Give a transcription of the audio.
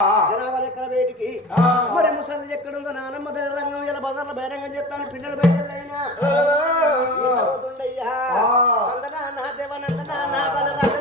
జనాభా లెక్కల వేటికి మరి ముసలి ఎక్కడుందో నానమ్మ రంగం ఇలా బజార్లో బహిరంగం చేస్తాను పిల్లలు బయలుదేరైనా అందనా నా దేవనందనా నా బలరాజ